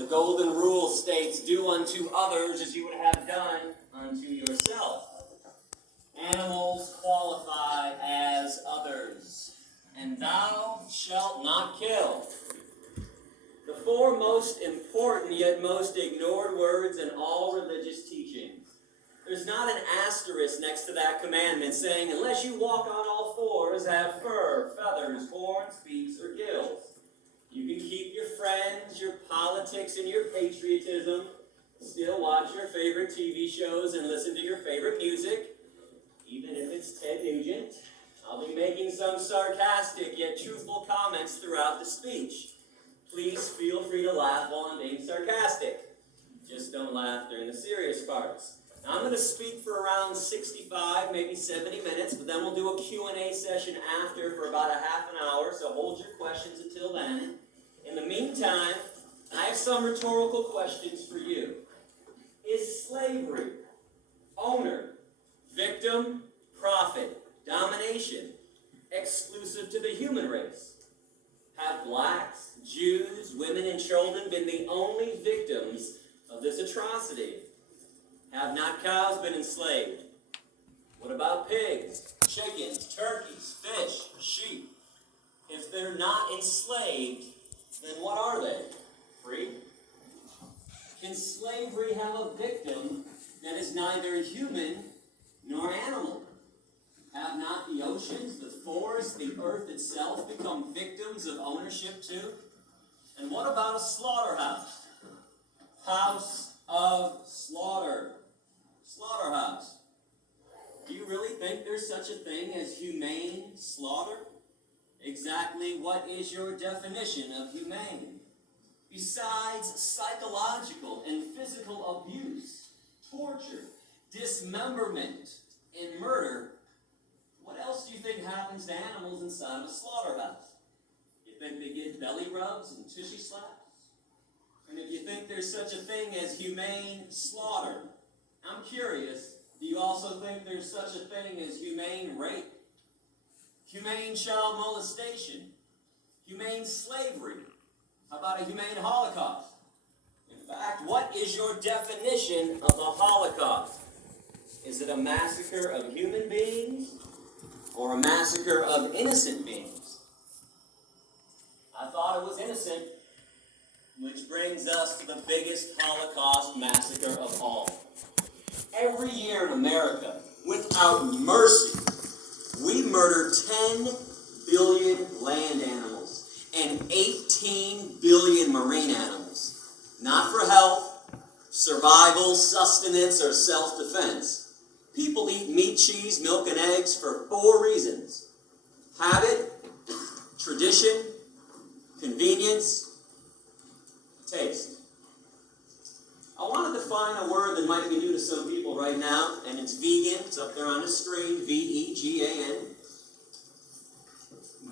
The golden rule states, do unto others as you would have done unto yourself. Animals qualify as others. And thou shalt not kill. The four most important yet most ignored words in all religious teaching. There's not an asterisk next to that commandment saying, unless you walk on all fours, have fur, feathers, horns, beaks, or gills. You can keep your friends, your politics, and your patriotism, still watch your favorite TV shows and listen to your favorite music, even if it's Ted Nugent. I'll be making some sarcastic yet truthful comments throughout the speech. Please feel free to laugh while I'm being sarcastic. Just don't laugh during the serious parts. Now, I'm going to speak for around 65, maybe 70 minutes, but then we'll do a Q&A session after for about a half an hour, so hold your questions until then. In the meantime, I have some rhetorical questions for you. Is slavery, owner, victim, profit, domination, exclusive to the human race? Have blacks, Jews, women, and children been the only victims of this atrocity? Have not cows been enslaved? What about pigs, chickens, turkeys, fish, sheep? If they're not enslaved, then what are they? Free? Can slavery have a victim that is neither human nor animal? Have not the oceans, the forests, the earth itself become victims of ownership too? And what about a slaughterhouse? House of slaughter. Slaughterhouse. Do you really think there's such a thing as humane slaughter? Exactly what is your definition of humane? Besides psychological and physical abuse, torture, dismemberment, and murder, what else do you think happens to animals inside of a slaughterhouse? You think they get belly rubs and tushy slaps? And if you think there's such a thing as humane slaughter, I'm curious, do you also think there's such a thing as humane rape? Humane child molestation? Humane slavery? How about a humane Holocaust? In fact, what is your definition of the Holocaust? Is it a massacre of human beings or a massacre of innocent beings? I thought it was innocent, which brings us to the biggest Holocaust massacre of all. Every year in America, without mercy, we murder 10 billion land animals and 18 billion marine animals. Not for health, survival, sustenance, or self-defense. People eat meat, cheese, milk, and eggs for 4 reasons. Habit, tradition, convenience, taste. I want to define a word that might be new to some people right now, and it's vegan. It's up there on the screen, V-E-G-A-N.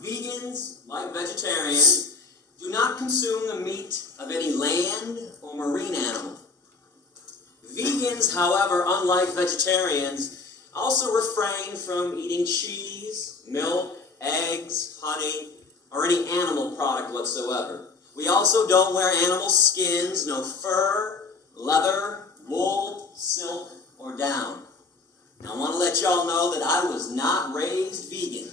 Vegans, like vegetarians, do not consume the meat of any land or marine animal. Vegans, however, unlike vegetarians, also refrain from eating cheese, milk, eggs, honey, or any animal product whatsoever. We also don't wear animal skins, no fur, leather, wool, silk, or down. Now, I want to let y'all know that I was not raised vegan.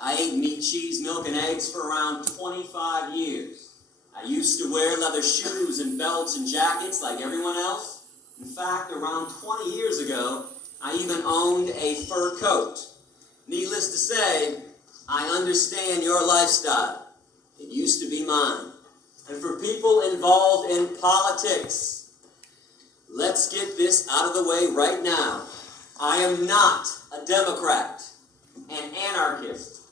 I ate meat, cheese, milk, and eggs for around 25 years. I used to wear leather shoes and belts and jackets like everyone else. In fact, around 20 years ago, I even owned a fur coat. Needless to say, I understand your lifestyle. It used to be mine. And for people involved in politics, let's get this out of the way right now. I am not a Democrat, an anarchist,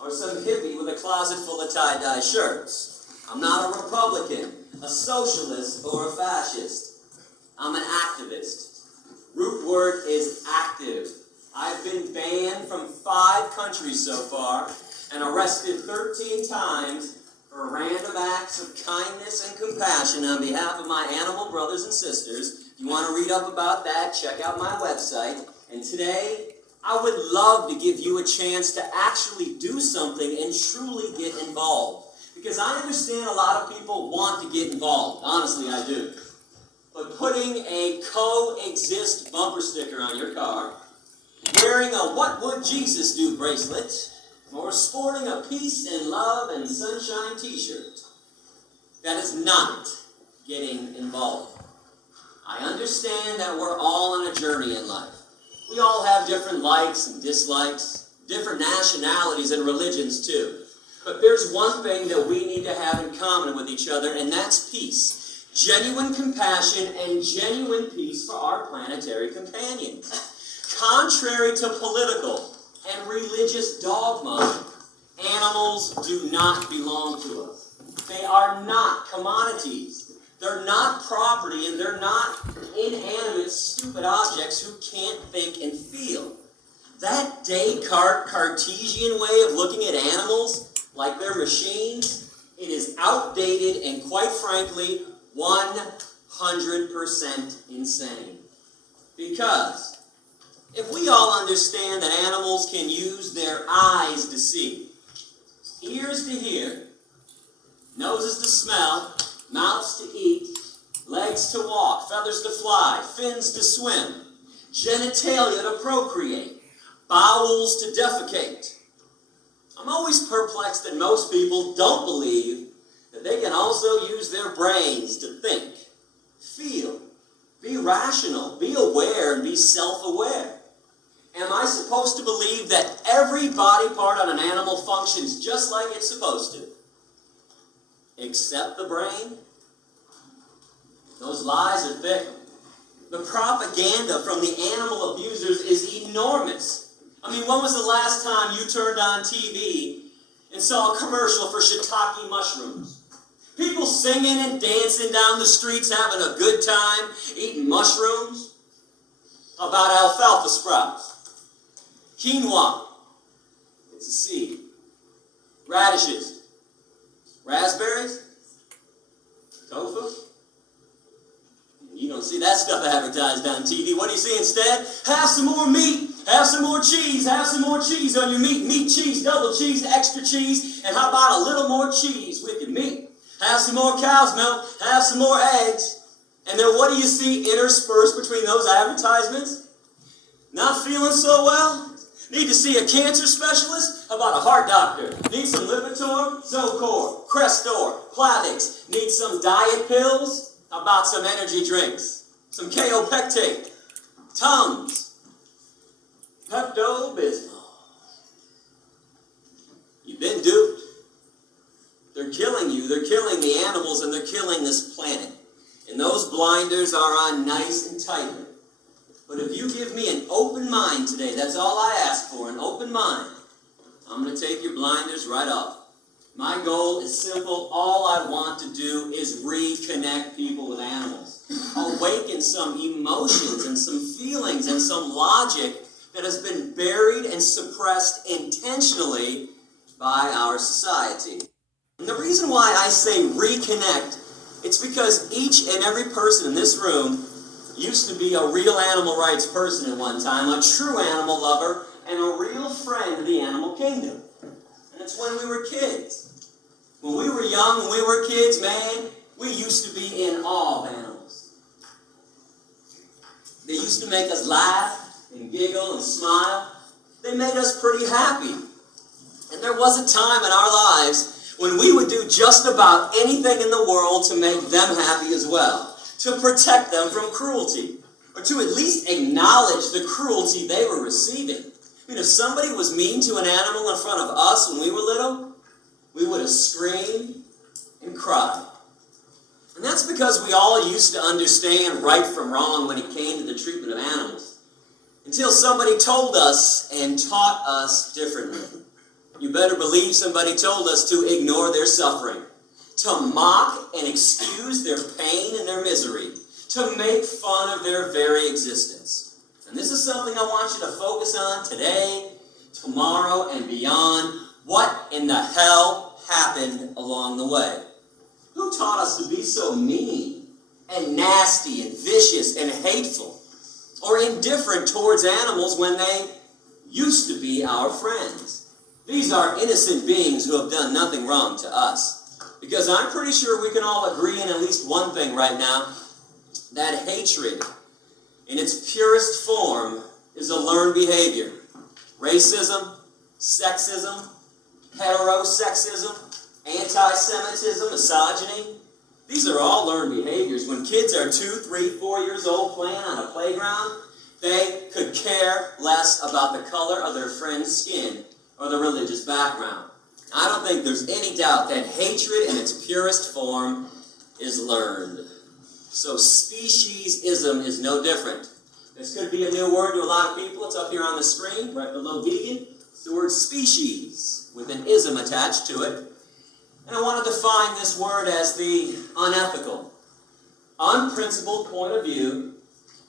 or some hippie with a closet full of tie-dye shirts. I'm not a Republican, a socialist, or a fascist. I'm an activist. Root word is active. I've been banned from 5 countries so far and arrested 13 times for random acts of kindness and compassion on behalf of my animal brothers and sisters. If you want to read up about that, check out my website. And today, I would love to give you a chance to actually do something and truly get involved. Because I understand a lot of people want to get involved. Honestly, I do. But putting a coexist bumper sticker on your car, wearing a "What Would Jesus Do" bracelet, or sporting a peace and love and sunshine t-shirt, that is not getting involved. I understand that we're all on a journey in life. We all have different likes and dislikes, different nationalities and religions too. But there's one thing that we need to have in common with each other, and that's peace. Genuine compassion and genuine peace for our planetary companions. Contrary to political and religious dogma, animals do not belong to us. They are not commodities. They're not property, and they're not inanimate, stupid objects who can't think and feel. That Descartes Cartesian way of looking at animals like they're machines, it is outdated and, quite frankly, 100% insane. Because if we all understand that animals can use their eyes to see, ears to hear, noses to smell, mouths to eat, legs to walk, feathers to fly, fins to swim, genitalia to procreate, bowels to defecate, I'm always perplexed that most people don't believe that they can also use their brains to think, feel, be rational, be aware, and be self-aware. Am I supposed to believe that every body part on an animal functions just like it's supposed to? Except the brain? Those lies are thick. The propaganda from the animal abusers is enormous. I mean, when was the last time you turned on TV and saw a commercial for shiitake mushrooms? People singing and dancing down the streets, having a good time, eating mushrooms. How about alfalfa sprouts? Quinoa, it's a seed. Radishes, raspberries, tofu. You don't see that stuff advertised on TV. What do you see instead? Have some more meat. Have some more cheese. Have some more cheese on your meat. Meat, cheese, double cheese, extra cheese. And how about a little more cheese with your meat? Have some more cow's milk. Have some more eggs. And then what do you see interspersed between those advertisements? Not feeling so well? Need to see a cancer specialist? How about a heart doctor? Need some Lipitor, Zocor, Crestor, Plavix? Need some diet pills? How about some energy drinks? Some Kaopectate, Tums, Pepto-Bismol. You've been duped. They're killing you. They're killing the animals, and they're killing this planet. And those blinders are on nice and tightly. But if you give me an open mind today, that's all I ask for, an open mind, I'm going to take your blinders right off. My goal is simple. All I want to do is reconnect people with animals. Awaken some emotions and some feelings and some logic that has been buried and suppressed intentionally by our society. And the reason why I say reconnect, it's because each and every person in this room used to be a real animal rights person at one time, a true animal lover, and a real friend of the animal kingdom. And it's when we were kids. When we were young, when we were kids, man, we used to be in awe of animals. They used to make us laugh and giggle and smile. They made us pretty happy. And there was a time in our lives when we would do just about anything in the world to make them happy as well, to protect them from cruelty, or to at least acknowledge the cruelty they were receiving. I mean, if somebody was mean to an animal in front of us when we were little, we would have screamed and cried. And that's because we all used to understand right from wrong when it came to the treatment of animals, until somebody told us and taught us differently. You better believe somebody told us to ignore their suffering, to mock and excuse their pain and their misery, to make fun of their very existence. And this is something I want you to focus on today, tomorrow, and beyond. What in the hell happened along the way? Who taught us to be so mean and nasty and vicious and hateful or indifferent towards animals when they used to be our friends? These are innocent beings who have done nothing wrong to us. Because I'm pretty sure we can all agree in at least one thing right now, that hatred in its purest form is a learned behavior. Racism, sexism, heterosexism, anti-Semitism, misogyny, these are all learned behaviors. When kids are 2, 3, 4 years old playing on a playground, they could care less about the color of their friend's skin or their religious background. I don't think there's any doubt that hatred in its purest form is learned. So speciesism is no different. This could be a new word to a lot of people. It's up here on the screen, right below vegan. It's the word species, with an ism attached to it. And I want to define this word as the unethical, unprincipled point of view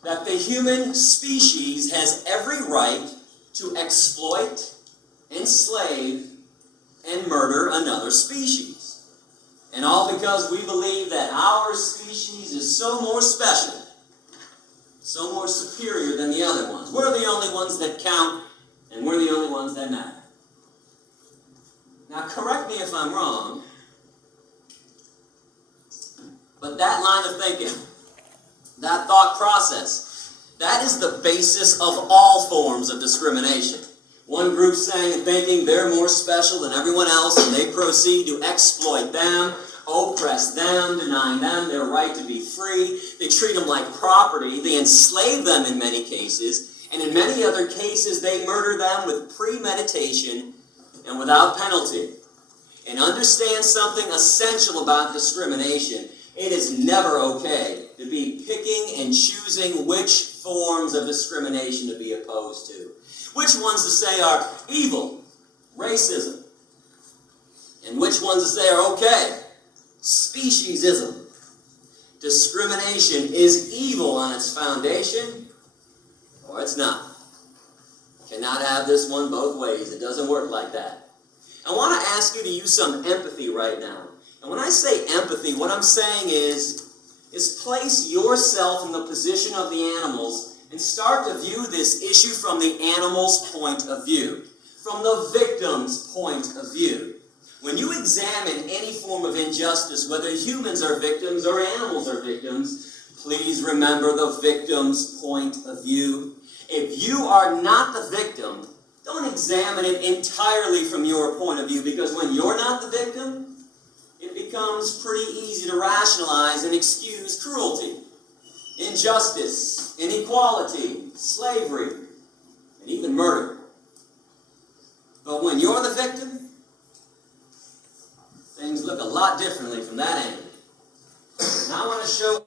that the human species has every right to exploit, enslave, and murder another species. And all because we believe that our species is so more special, so more superior than the other ones. We're the only ones that count, and we're the only ones that matter. Now, correct me if I'm wrong, but that line of thinking, that thought process, that is the basis of all forms of discrimination. One group saying and thinking they're more special than everyone else, and they proceed to exploit them, oppress them, denying them their right to be free. They treat them like property. They enslave them in many cases, and in many other cases they murder them with premeditation and without penalty. And understand something essential about discrimination. It is never okay to be picking and choosing which forms of discrimination to be opposed to. Which ones to say are evil, racism, and which ones to say are okay, speciesism. Discrimination is evil on its foundation, or it's not. Cannot have this one both ways. It doesn't work like that. I want to ask you to use some empathy right now. And when I say empathy, what I'm saying is place yourself in the position of the animals and start to view this issue from the animal's point of view, from the victim's point of view. When you examine any form of injustice, whether humans are victims or animals are victims, please remember the victim's point of view. If you are not the victim, don't examine it entirely from your point of view, because when you're not the victim, it becomes pretty easy to rationalize and excuse cruelty, injustice, inequality, slavery, and even murder. But when you're the victim, things look a lot differently from that angle. Now I want to show